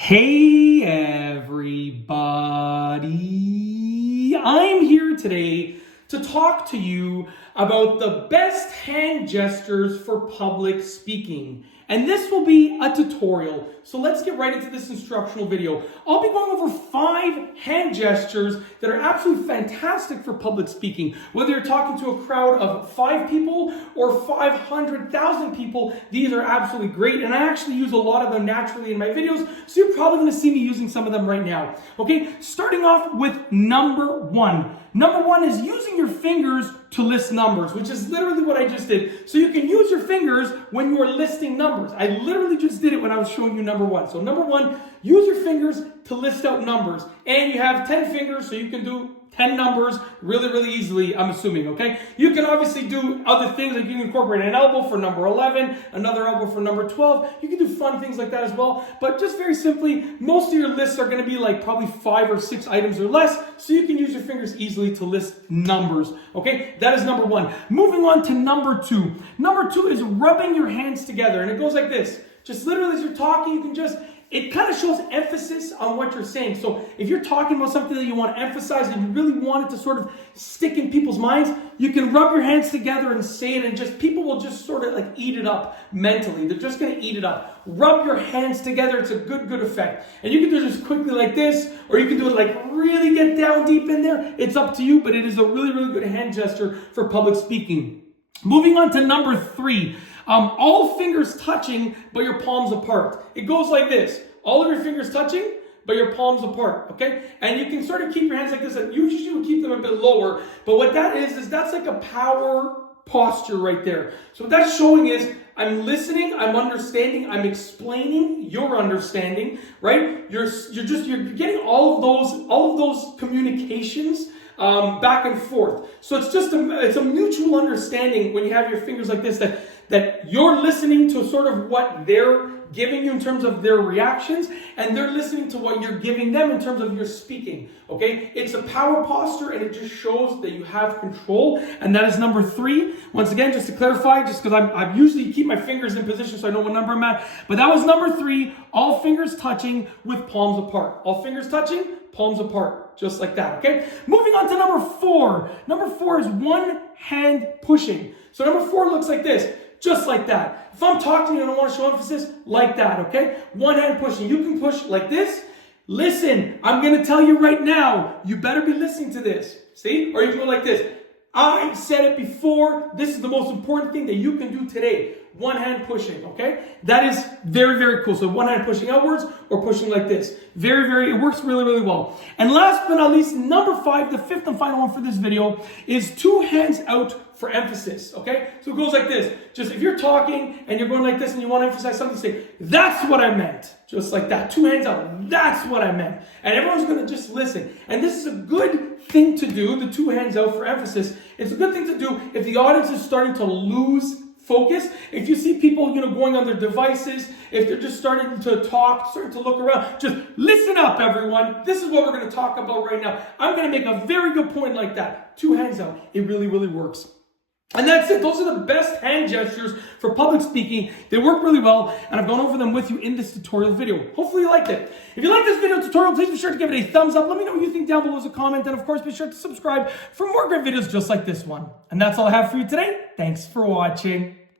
Hey everybody, I'm here today to talk to you about the best hand gestures for public speaking. And this will be a tutorial, so let's get right into this instructional video. I'll be going over 5 hand gestures that are absolutely fantastic for public speaking. Whether you're talking to a crowd of 5 people or 500,000 people, these are absolutely great. And I actually use a lot of them naturally in my videos, so you're probably gonna see me using some of them right now. Okay, starting off with number 1. Number 1 is using your fingers to list numbers, which is literally what I just did. So you can use your fingers when you are listing numbers. I literally just did it when I was showing you number 1. So number 1, use your fingers to list out numbers. And you have 10 fingers, so you can do 10 numbers really easily, I'm assuming, okay? You can obviously do other things, like you can incorporate an elbow for number 11, another elbow for number 12. You can do fun things like that as well. But just very simply, most of your lists are gonna be like probably 5 or 6 items or less, so you can use your fingers easily to list numbers, okay? That is number 1. Moving on to number 2. Number 2 is rubbing your hands together, and it goes like this. Just literally as you're talking, you can just, it kind of shows emphasis on what you're saying. So if you're talking about something that you want to emphasize and you really want it to sort of stick in people's minds, you can rub your hands together and say it, and just people will just sort of like eat it up mentally. They're just going to eat it up. Rub your hands together. It's a good effect. And you can do it just quickly like this, or you can do it like really get down deep in there. It's up to you, but it is a really good hand gesture for public speaking. Moving on to number 3. All fingers touching, but your palms apart. It goes like this. All of your fingers touching, but your palms apart, okay? And you can sort of keep your hands like this, and usually you keep them a bit lower. But what that is that's like a power posture right there. So what that's showing is I'm listening, I'm understanding, I'm explaining your understanding, right? You're getting all of those communications back and forth. So it's a mutual understanding when you have your fingers like this, that you're listening to sort of what they're giving you in terms of their reactions, and they're listening to what you're giving them in terms of your speaking, okay? It's a power posture, and it just shows that you have control, and that is number 3. Once again, just to clarify, just because I usually keep my fingers in position so I know what number I'm at, but that was number 3, all fingers touching with palms apart. All fingers touching, palms apart, just like that, okay? Moving on to number 4. Number 4 is one hand pushing. So number 4 looks like this. Just like that. If I'm talking to you and I want to show emphasis, like that, okay? One hand pushing. You can push like this. Listen, I'm going to tell you right now, you better be listening to this. See? Or you can go like this. I said it before. This is the most important thing that you can do today. One hand pushing, okay? That is very cool. So one hand pushing outwards or pushing like this. It works really well. And last but not least, number 5, the 5th and final one for this video, is 2 hands out for emphasis, okay? So it goes like this. Just if you're talking and you're going like this and you want to emphasize something, say, that's what I meant. Just like that. 2 hands out. That's what I meant. And everyone's going to just listen. And this is a good thing to do, the 2 hands out for emphasis. It's a good thing to do if the audience is starting to lose focus. If you see people, going on their devices, if they're just starting to talk, starting to look around, just listen up, everyone. This is what we're going to talk about right now. I'm going to make a very good point like that. 2 hands out. It really works. And that's it. Those are the best hand gestures for public speaking. They work really well, and I've gone over them with you in this tutorial video. Hopefully you liked it. If you like this video tutorial, please be sure to give it a thumbs up. Let me know what you think down below as a comment, and of course be sure to subscribe for more great videos just like this one. And that's all I have for you today. Thanks for watching.